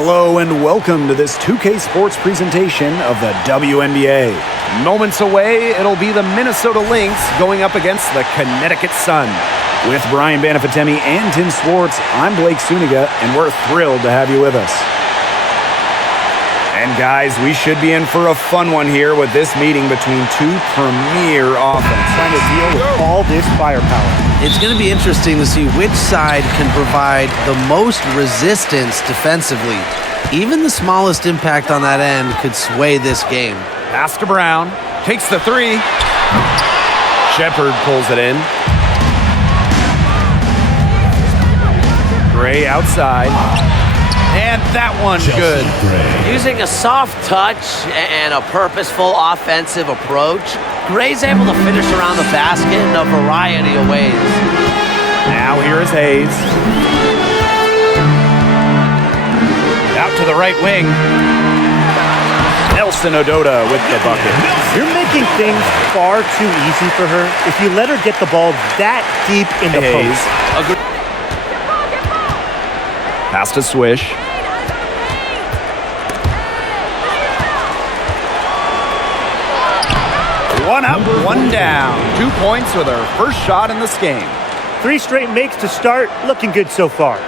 Hello and welcome to this 2K Sports presentation of the WNBA. Moments away, it'll be the Minnesota Lynx going up against the Connecticut Sun. With Brian Banafitemi and Tim Swartz, I'm Blake Suniga, and we're thrilled to have you with us. And guys, we should be in for a fun one here with this meeting between two premier offenses. Trying to deal with all this firepower. It's going to be interesting to see which side can provide the most resistance defensively. Even the smallest impact on that end could sway this game. Pass to Brown, takes the three. Shepard pulls it in. Gray outside. And that one's good. Using a soft touch and a purposeful offensive approach, Gray's able to finish around the basket in a variety of ways. Now here is Hayes. Out to the right wing. Nelson Odota with the bucket. You're making things far too easy for her if you let her get the ball that deep in the post. Pass to Swish. One up, one down. 2 points with her first shot in this game. 3 straight makes to start. Looking good so far.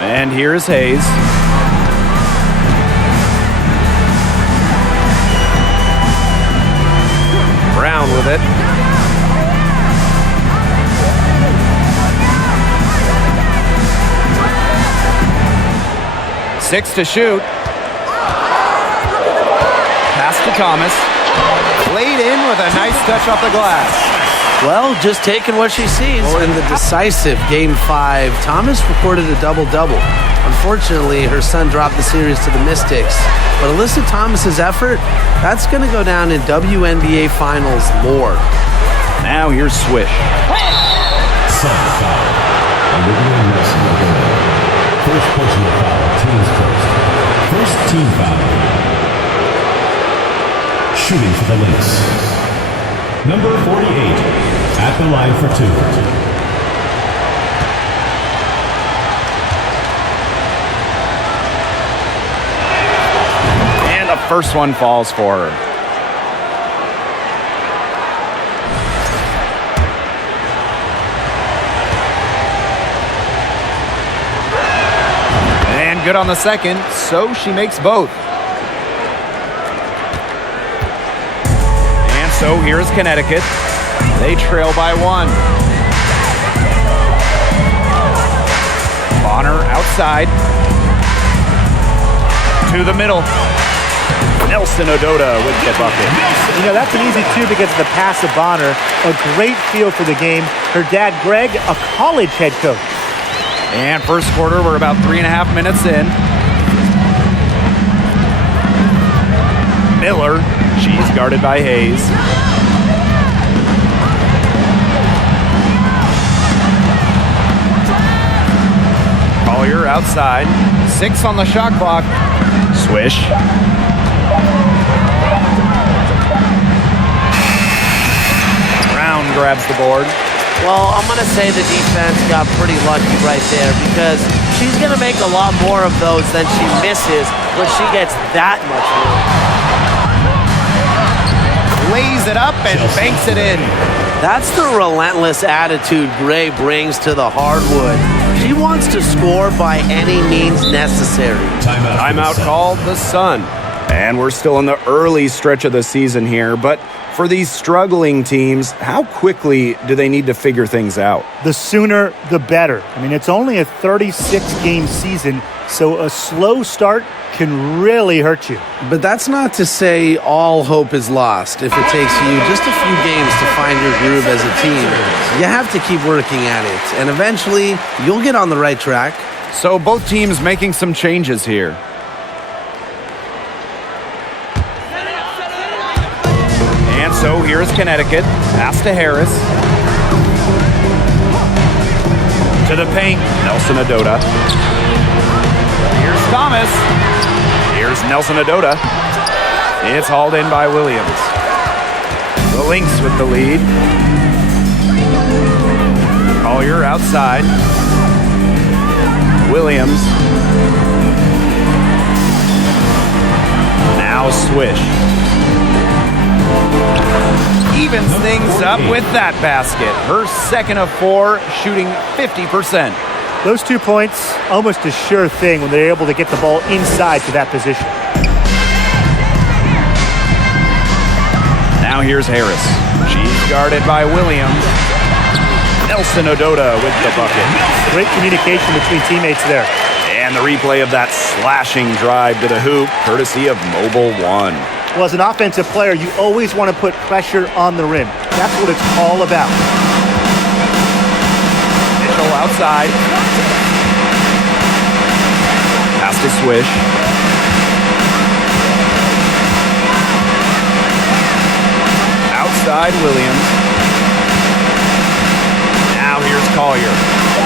And here is Hayes. Brown with it. Six to shoot. Pass to Thomas. Laid in with a nice touch off the glass. Well, just taking what she sees. Well, in the decisive Game 5, Thomas recorded a double-double. Unfortunately, her son dropped the series to the Mystics. But Alyssa Thomas's effort, that's going to go down in WNBA Finals lore. Now here's Swish. Second foul. First personal foul, team's first. First team foul. Shooting for the Lynx. Number 48, at the line for 2. And the first one falls for her. And good on the second, so she makes both. So here's Connecticut. They trail by 1. Bonner outside. To the middle. Nelson Odota with the bucket. You know, that's an easy 2 because of the pass of Bonner. A great feel for the game. Her dad, Greg, a college head coach. And first quarter, we're about 3.5 minutes in. Miller. She's guarded by Hayes. Collier outside. 6 on the shot clock. Swish. Brown grabs the board. Well, I'm going to say the defense got pretty lucky right there because she's going to make a lot more of those than she misses when she gets that much room. Lays it up and banks it in. That's the relentless attitude Gray brings to the hardwood. She wants to score by any means necessary. Timeout called the Sun. And we're still in the early stretch of the season here, but for these struggling teams, how quickly do they need to figure things out? The sooner, the better. I mean, it's only a 36-game season, so a slow start can really hurt you. But that's not to say all hope is lost. If it takes you just a few games to find your groove as a team, you have to keep working at it, and eventually you'll get on the right track. So both teams making some changes here. And so here's Connecticut. Pass to Harris. To the paint, Nelson Odota. Here's Thomas. Here's Nelson Odota. It's hauled in by Williams. The Lynx with the lead. Collier outside. Williams. Now Swish. Evens things up with that basket. Her second of 4, shooting 50%. Those 2 points, almost a sure thing when they're able to get the ball inside to that position. Now here's Harris. She's guarded by Williams. Nelson Ododa with the bucket. Great communication between teammates there. And the replay of that slashing drive to the hoop, courtesy of Mobile One. Well, as an offensive player, you always want to put pressure on the rim. That's what it's all about. Mitchell outside. Pass to Swish. Outside Williams. Now here's Collier.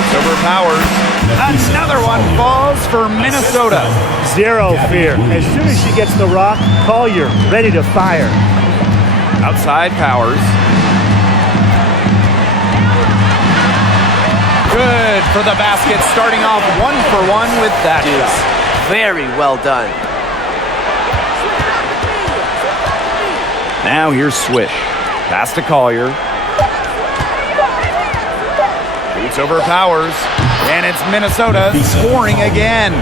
Over Powers. Another one falls for Minnesota. Zero fear. As soon as she gets the rock, Collier ready to fire. Outside Powers. Good for the basket, starting off 1-for-1 with that shot. Very well done. Now here's Swish. Pass to Collier. Shoots over Powers. And it's Minnesota scoring again.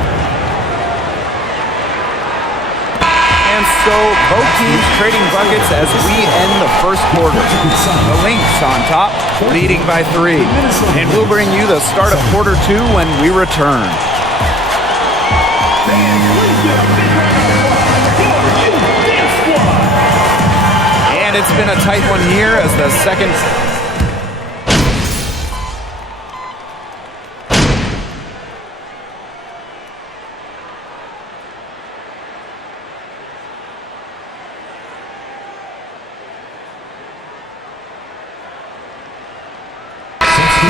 And so both teams trading buckets as we end the first quarter. The Lynx on top, leading by 3. And we'll bring you the start of quarter 2 when we return. And it's been a tight one here as the second...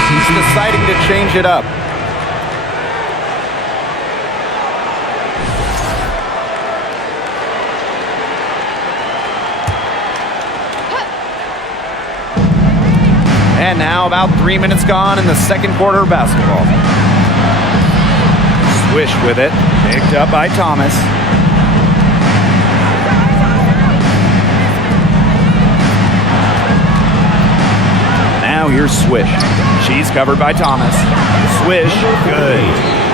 He's deciding to change it up. And now about 3 minutes gone in the second quarter of basketball. Swish with it, picked up by Thomas. Now here's Swish. She's covered by Thomas. Swish, good.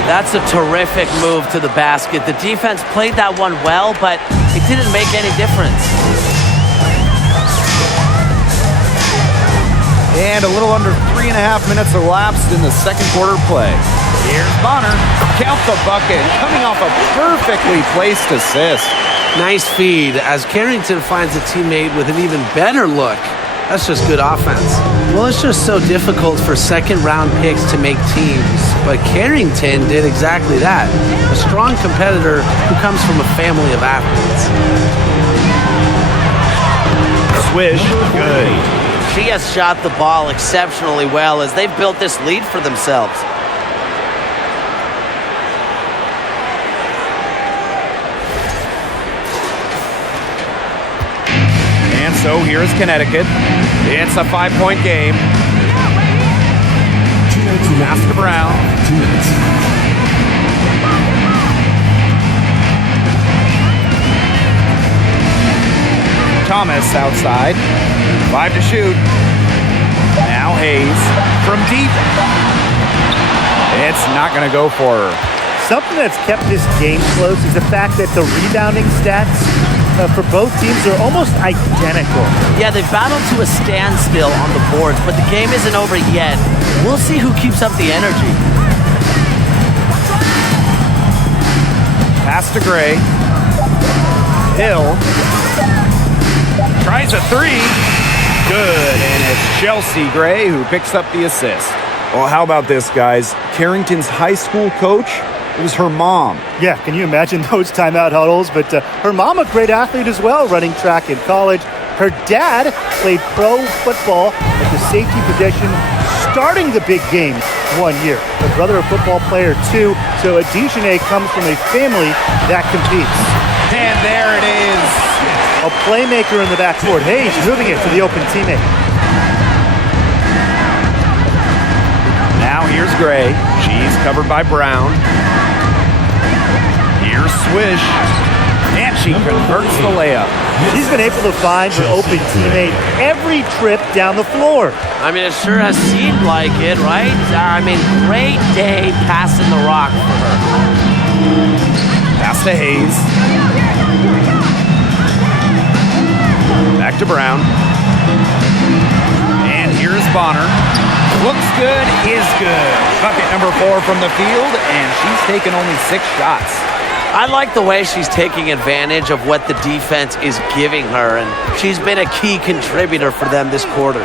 That's a terrific move to the basket. The defense played that one well, but it didn't make any difference. And a little under 3.5 minutes elapsed in the second quarter play. Here's Bonner. Count the bucket, coming off a perfectly placed assist. Nice feed as Carrington finds a teammate with an even better look. That's just good offense. Well, it's just so difficult for second-round picks to make teams, but Carrington did exactly that. A strong competitor who comes from a family of athletes. Swish, good. She has shot the ball exceptionally well as they've built this lead for themselves. And so here's Connecticut. It's a 5-point game. Pass to Brown. 2 minutes. Thomas outside. 5 to shoot. Now Hayes from deep. It's not going to go for her. Something that's kept this game close is the fact that the rebounding stats for both teams are almost identical. Yeah, they've battled to a standstill on the boards, but the game isn't over yet. We'll see who keeps up the energy. Pass to Gray. Hill. Tries a 3. Good, and it's Chelsea Gray who picks up the assist. Well, how about this, guys? Carrington's high school coach, it was her mom. Yeah, can you imagine those timeout huddles? But her mom, a great athlete as well, running track in college. Her dad played pro football at the safety position, starting the big game 1 year. Her brother, a football player too. So Adijane comes from a family that competes. And there it is. A playmaker in the backcourt. Hayes moving it to the open teammate. Now here's Gray. She She's covered by Brown. Here's Swish. And she converts the layup. She's been able to find her open teammate every trip down the floor. I mean, it sure has seemed like it, right? I mean, great day passing the rock for her. Pass to Hayes. Back to Brown. And here's Bonner. Looks good, is good. Bucket number 4 from the field, and she's taken only 6 shots. I like the way she's taking advantage of what the defense is giving her, and she's been a key contributor for them this quarter.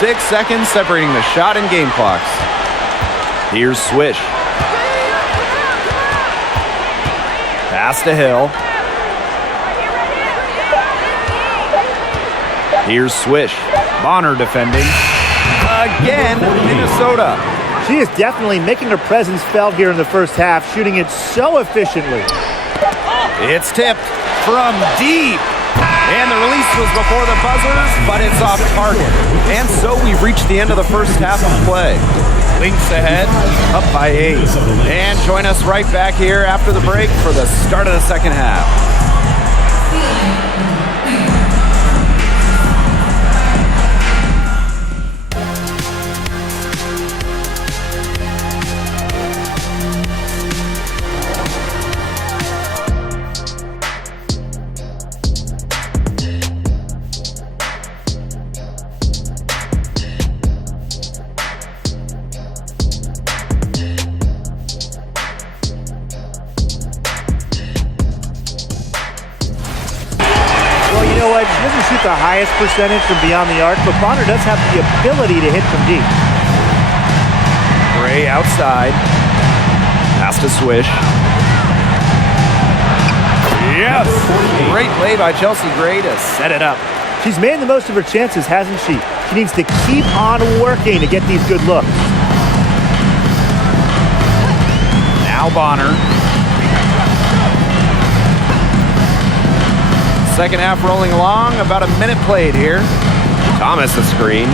6 seconds separating the shot and game clocks. Here's Swish. Pass to Hill. Here's Swish. Bonner defending. Again, Minnesota. She is definitely making her presence felt here in the first half, shooting it so efficiently. It's tipped from deep. And the release was before the buzzer, but it's off target. And so we've reached the end of the first half of play. Lynx ahead, up by 8. And join us right back here after the break for the start of the second half. She doesn't shoot the highest percentage from beyond the arc, but Bonner does have the ability to hit from deep. Gray outside. Pass to Swish. Yes! Great play by Chelsea Gray to set it up. She's made the most of her chances, hasn't she? She needs to keep on working to get these good looks. Now Bonner. Second half rolling along, about a minute played here. Thomas a screen.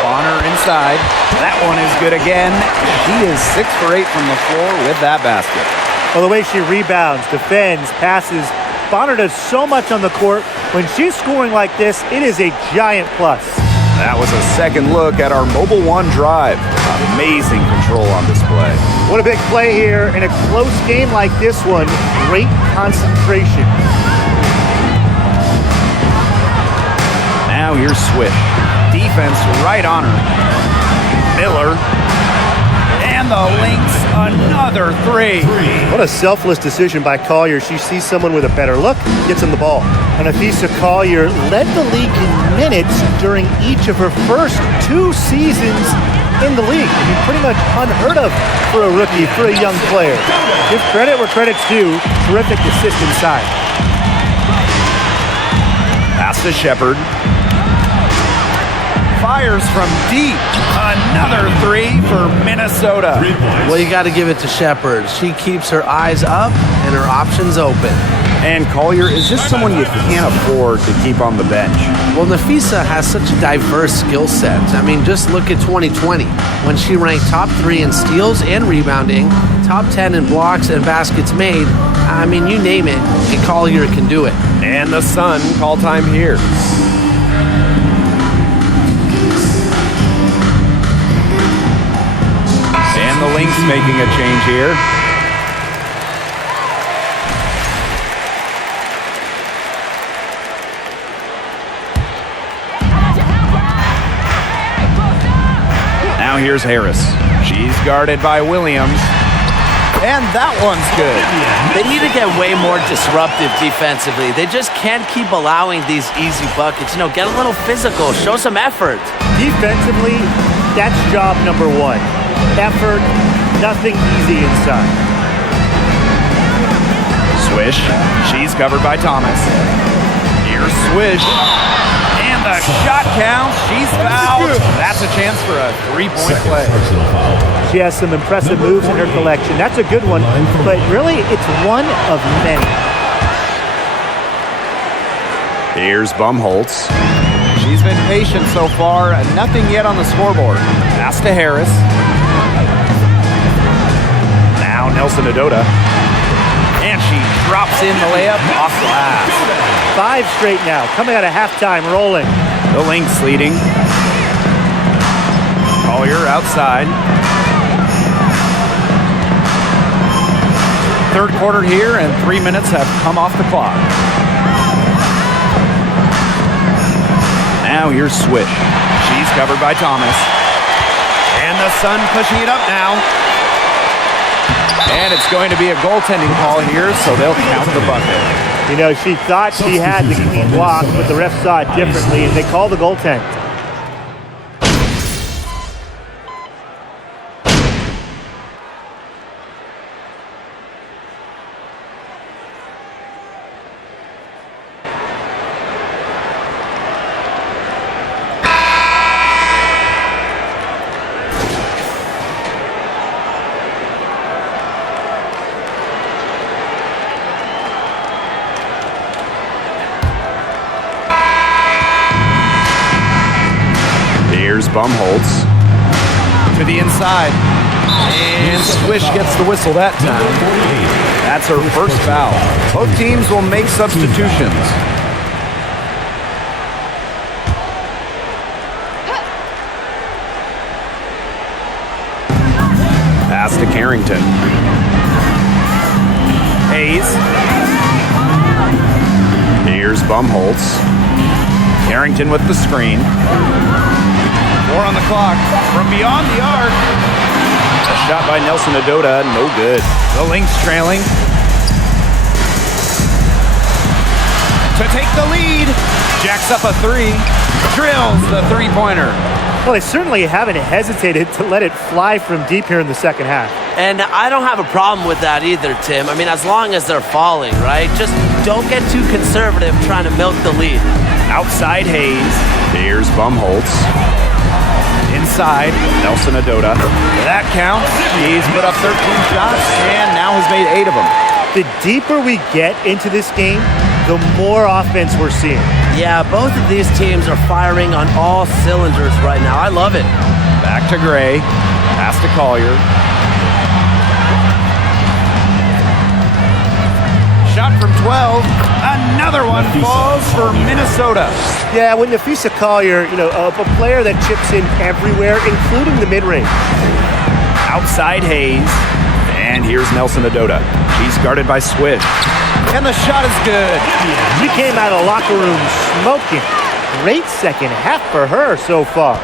Bonner inside. That one is good again. She is 6 for 8 from the floor with that basket. Well, the way she rebounds, defends, passes, Bonner does so much on the court. When she's scoring like this, it is a giant plus. That was a second look at our Mobile One drive. Amazing control on display. What a big play here in a close game like this one. Great concentration. Now here's Swish. Defense right on her. Miller. And the Lynx, another 3. What a selfless decision by Collier. She sees someone with a better look, gets him the ball. And Afisa Collier led the league in minutes during each of her first 2 seasons in the league. I mean, pretty much unheard of for a rookie, for a young player. Give credit where credit's due. Terrific assist inside. Pass to Shepard. Fires from deep. Another 3 for Minnesota. Well, you got to give it to Shepard. She keeps her eyes up and her options open. And Collier is just someone you can't afford to keep on the bench. Well, Nafisa has such a diverse skill set. I mean, just look at 2020 when she ranked top 3 in steals and rebounding, top 10 in blocks and baskets made. I mean, you name it, and Collier can do it. And the Sun call time here. And the Lynx making a change here. Now here's Harris. She's guarded by Williams. And that one's good. They need to get way more disruptive defensively. They just can't keep allowing these easy buckets. You know, get a little physical. Show some effort. Defensively, that's job number 1. Effort, nothing easy inside. Swish. She's covered by Thomas. Here's Swish. And the shot counts. She's fouled. That's a chance for a 3-point play. She has some impressive moves in her collection. That's a good one, but really, it's one of many. Here's Bumholtz. She She's been patient so far. Nothing yet on the scoreboard. Pass to Harris. Now Nelson Adota. And she drops in the layup off glass. 5 straight now. Coming out of halftime, rolling. The Lynx leading. Collier outside. Third quarter here, and 3 minutes have come off the clock. Now here's Swish. She's covered by Thomas. And the Sun pushing it up now. And it's going to be a goaltending call here, so they'll count the bucket. You know, she thought she had the clean block, but the ref saw it differently, and they called the goaltend. Here's Bumholtz to the inside. And Swish gets the whistle that time. That's her first foul. Both teams will make substitutions. Pass to Carrington. Hayes. Here's Bumholtz. Carrington with the screen. 4 on the clock from beyond the arc. A shot by Nelson Adota, no good. The Lynx trailing. To take the lead. Jacks up a 3. Drills the three-pointer. Well, they certainly haven't hesitated to let it fly from deep here in the second half. And I don't have a problem with that either, Tim. I mean, as long as they're falling, right? Just don't get too conservative trying to milk the lead. Outside Hayes. Here's Bumholtz. Inside, Nelson Adota. That counts. He's put up 13 shots and now has made 8 of them. The deeper we get into this game, the more offense we're seeing. Yeah, both of these teams are firing on all cylinders right now. I love it. Back to Gray. Pass to Collier. Shot from 12. Another one falls for Minnesota. Yeah, when Nafisa Collier, a player that chips in everywhere, including the mid-range. Outside Hayes. And here's Nelson Adota. She's guarded by Swish. And the shot is good. She came out of the locker room smoking. Great second half for her so far.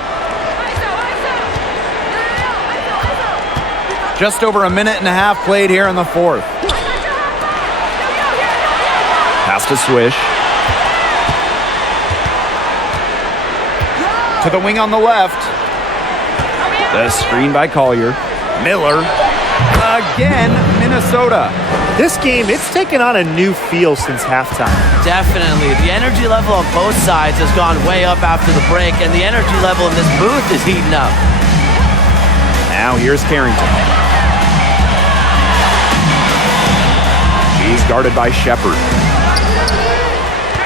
Just over a minute and a half played here in the fourth. Pass to Swish. To the wing on the left. The screen by Collier. Miller. Again, Minnesota. This game, it's taken on a new feel since halftime. Definitely. The energy level on both sides has gone way up after the break, and the energy level in this booth is heating up. Now here's Carrington. She's guarded by Shepard.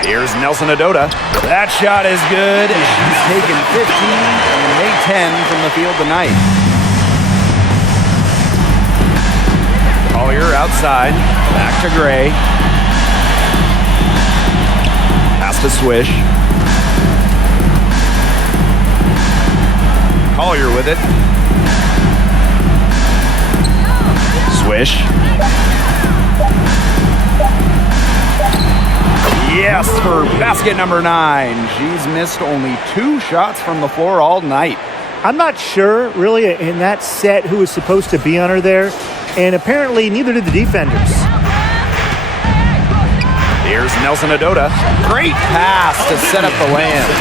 Here's Nelson Adota. That shot is good. She's taken 15 and made 10 from the field tonight. Collier outside. Back to Gray. Pass to Swish. Collier with it. Swish. Yes, for basket number 9. She's missed only 2 shots from the floor all night. I'm not sure, really, in that set who was supposed to be on her there, and apparently neither did the defenders. Here's Nelson Adota. Great pass to set up the land.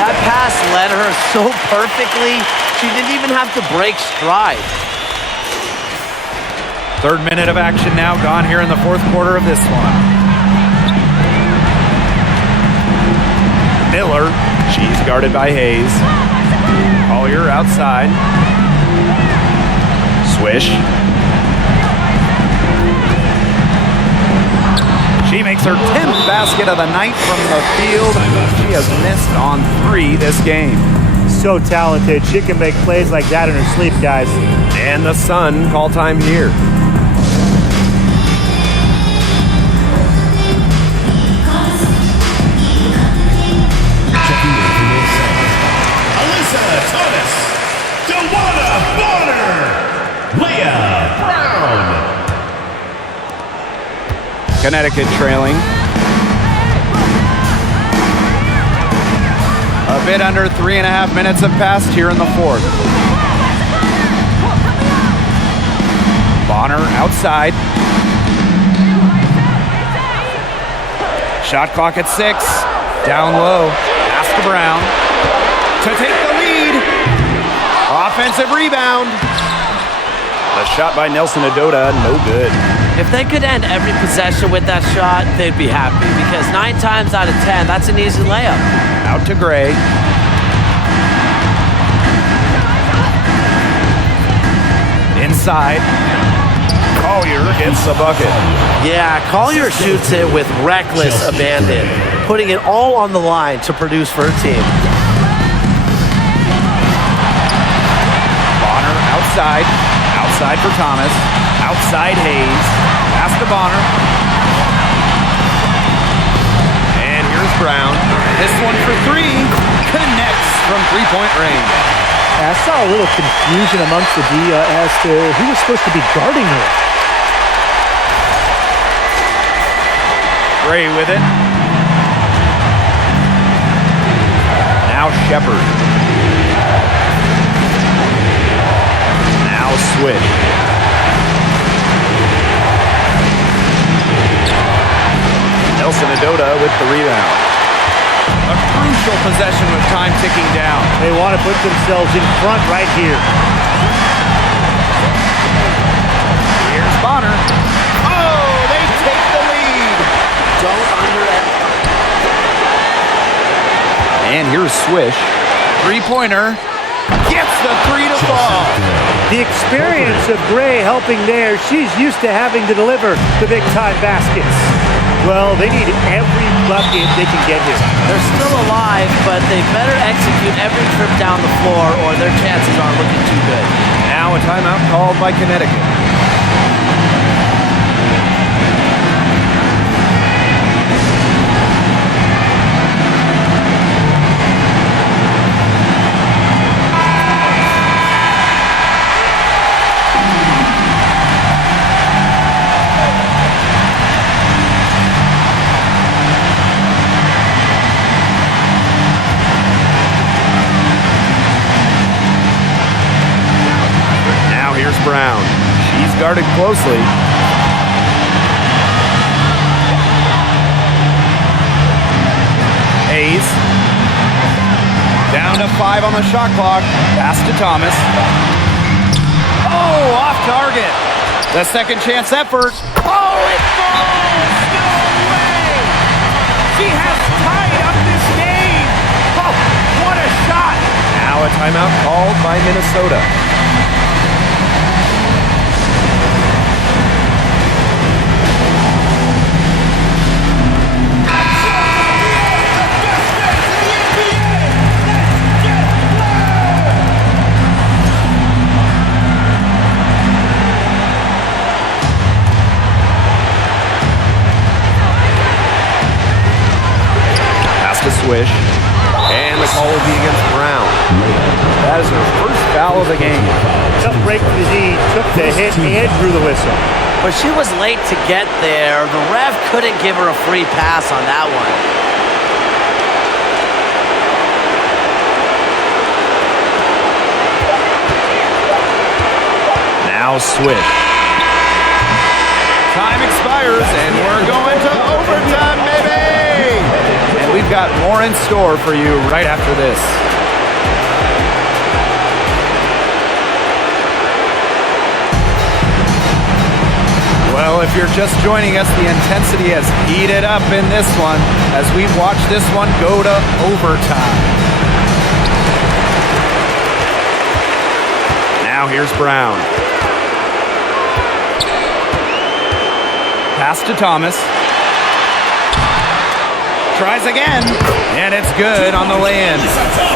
That pass led her so perfectly, she didn't even have to break stride. Third minute of action now gone here in the fourth quarter of this one. Miller, she's guarded by Hayes. Collier outside. Swish. She makes her 10th basket of the night from the field. She has missed on 3 this game. So talented. She can make plays like that in her sleep, guys. And the Sun call time here. Connecticut trailing. A bit under 3.5 minutes have passed here in the fourth. Bonner outside. Shot clock at 6. Down low. Pass to Brown. To take the lead. Offensive rebound. A shot by Nelson Adota, no good. If they could end every possession with that shot, they'd be happy because 9 times out of 10, that's an easy layup. Out to Gray. Inside. Collier gets the bucket. Yeah, Collier shoots it with reckless abandon, putting it all on the line to produce for her team. Bonner outside. Outside for Thomas. Outside Hayes. Pass to Bonner. And here's Brown. This one for 3. Connects from 3-point range. I saw a little confusion amongst the D as to who was supposed to be guarding her. Gray with it. Now Shepard. Now Swish. Nelson Adota with the rebound. A crucial possession with time ticking down. They want to put themselves in front right here. Here's Bonner. Oh, they take the lead. Don't underestimate. And here's Swish. 3-pointer. Gets the 3 to fall. The experience of Gray helping there. She's used to having to deliver the big-time baskets. Well, they need every bucket they can get here. They're still alive, but they better execute every trip down the floor or their chances aren't looking too good. Now a timeout called by Connecticut. Brown. She's guarded closely. Hayes. Down to 5 on the shot clock. Pass to Thomas. Oh, off target. The second chance effort. Oh, it falls! No way! She has tied up this game. Oh, what a shot! Now a timeout called by Minnesota. Swish, and the call will be against Brown. That is her first foul of the game. Tough break for the D, took the hit and drew the whistle. But she was late to get there. The ref couldn't give her a free pass on that one. Now Swish. Time expires, and we're going to overtime, baby! And we've got more in store for you right after this. Well, if you're just joining us, the intensity has heated up in this one as we watch this one go to overtime. Now here's Brown. Pass to Thomas. Tries again, and it's good on the lay-in.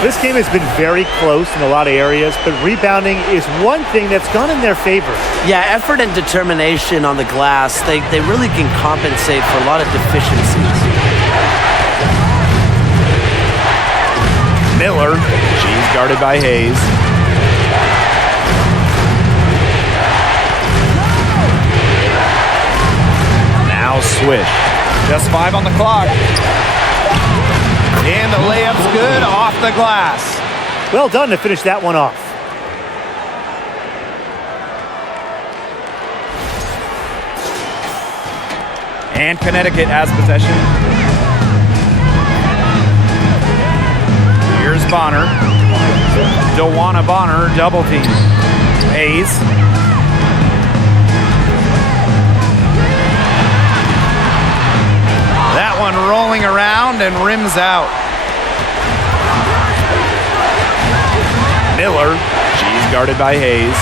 This game has been very close in a lot of areas, but rebounding is one thing that's gone in their favor. Yeah, effort and determination on the glass, they really can compensate for a lot of deficiencies. Miller, she's guarded by Hayes. Now Swish. Just 5 on the clock. And the layup's good off the glass. Well done to finish that one off. And Connecticut has possession. Here's Bonner. Dewana Bonner double team. Hayes. That one rolling around and rims out. Miller, she's guarded by Hayes.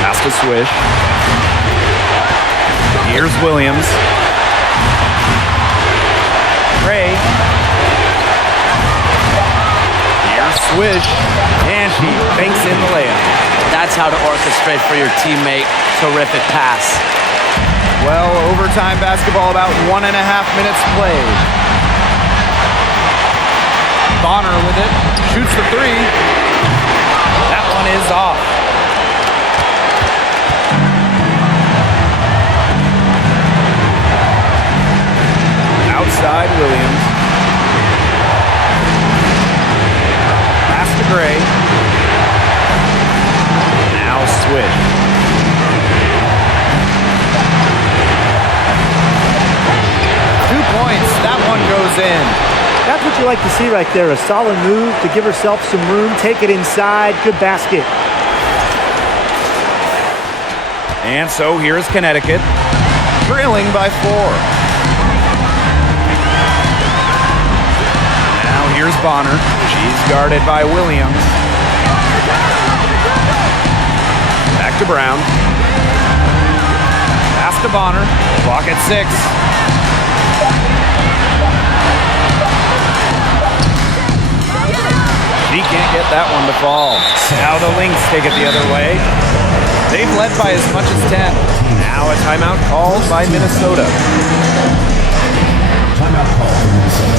Pass to Swish. Here's Williams. Créé. Here's Swish. And she banks in the layup. That's how to orchestrate for your teammate. Terrific pass. Well, overtime basketball, about 1.5 minutes played. Bonner with it, shoots the 3. That one is off. Outside Williams. Pass to Gray. Now Swish. Points. That one goes in. That's what you like to see right there. A solid move to give herself some room, take it inside. Good basket. And so here's Connecticut, trailing by 4. Now here's Bonner. She's guarded by Williams. Back to Brown. Pass to Bonner. Clock at 6. She can't get that one to fall. Now the Lynx take it the other way. They've led by as much as 10. Now a timeout called by Minnesota. Timeout call for Minnesota.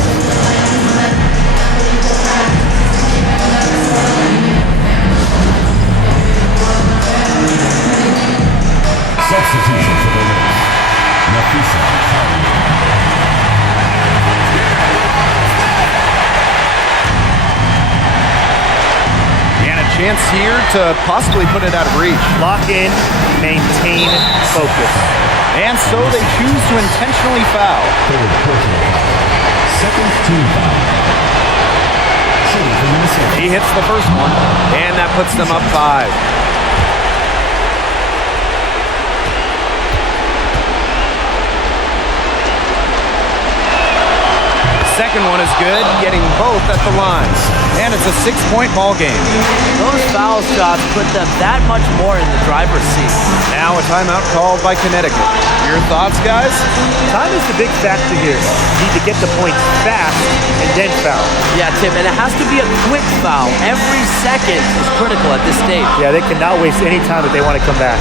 Substitution for the Lynx. Chance here to possibly put it out of reach. Lock in, maintain focus. And so they choose to intentionally foul. Third personal foul. Second team foul. Shooting for Minnesota. He hits the first one, and that puts them up 5. Second one is good, getting both at the line. And it's a 6-point ball game. Those foul shots put them that much more in the driver's seat. Now a timeout called by Connecticut. Your thoughts, guys? Time is the big factor here. You need to get the points fast and then foul. Yeah, Tim, and it has to be a quick foul. Every second is critical at this stage. Yeah, they cannot waste any time if they want to come back.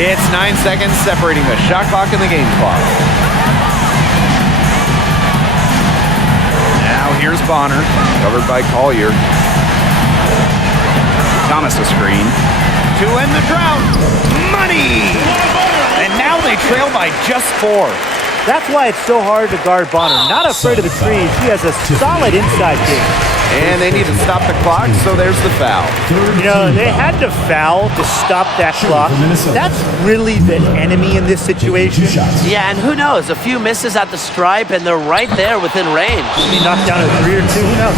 It's 9 seconds separating the shot clock and the game clock. Now here's Bonner, covered by Collier. Thomas a screen. To end the drought, money! And now they trail by just 4. That's why it's so hard to guard Bonner. Not afraid of the trees. He has a solid inside game. And they need to stop the clock, so there's the foul. You know, they had to foul to stop that clock. That's really the enemy in this situation. Yeah, and who knows? A few misses at the stripe, and they're right there within range. He knocked down a 3 or 2, who knows?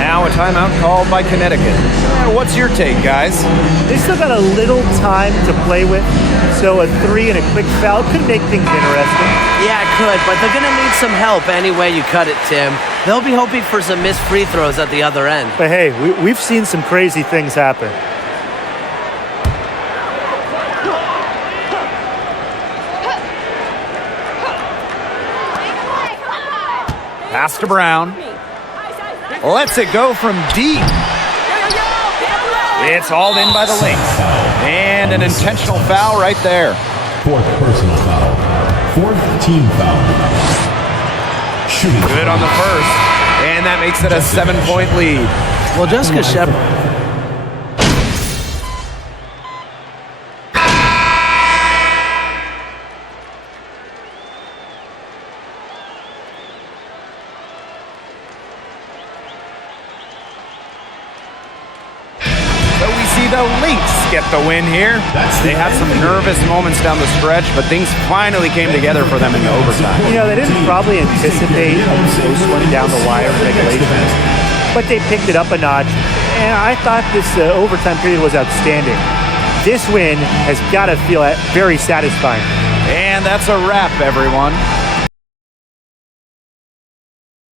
Now a timeout called by Connecticut. What's your take, guys? They still got a little time to play with, so a 3 and a quick foul could make things interesting. Yeah, it could, but they're going to need some help any way you cut it, Tim. They'll be hoping for some missed free throws at the other end. But hey, we've seen some crazy things happen. Pass to Brown. Lets it go from deep. It's hauled in by the Lynx. And an intentional foul right there. 4th personal foul. 4th team foul. Shooting. Good on the first. And that makes it a 7-point lead. Well, Jessica Shepard. The Lynx get the win here. They had some nervous moments down the stretch, but things finally came together for them in the overtime. You know, they didn't probably anticipate a close one down the wire in regulation, but they picked it up a notch, and I thought this overtime period was outstanding. This win has got to feel very satisfying. And that's a wrap, everyone.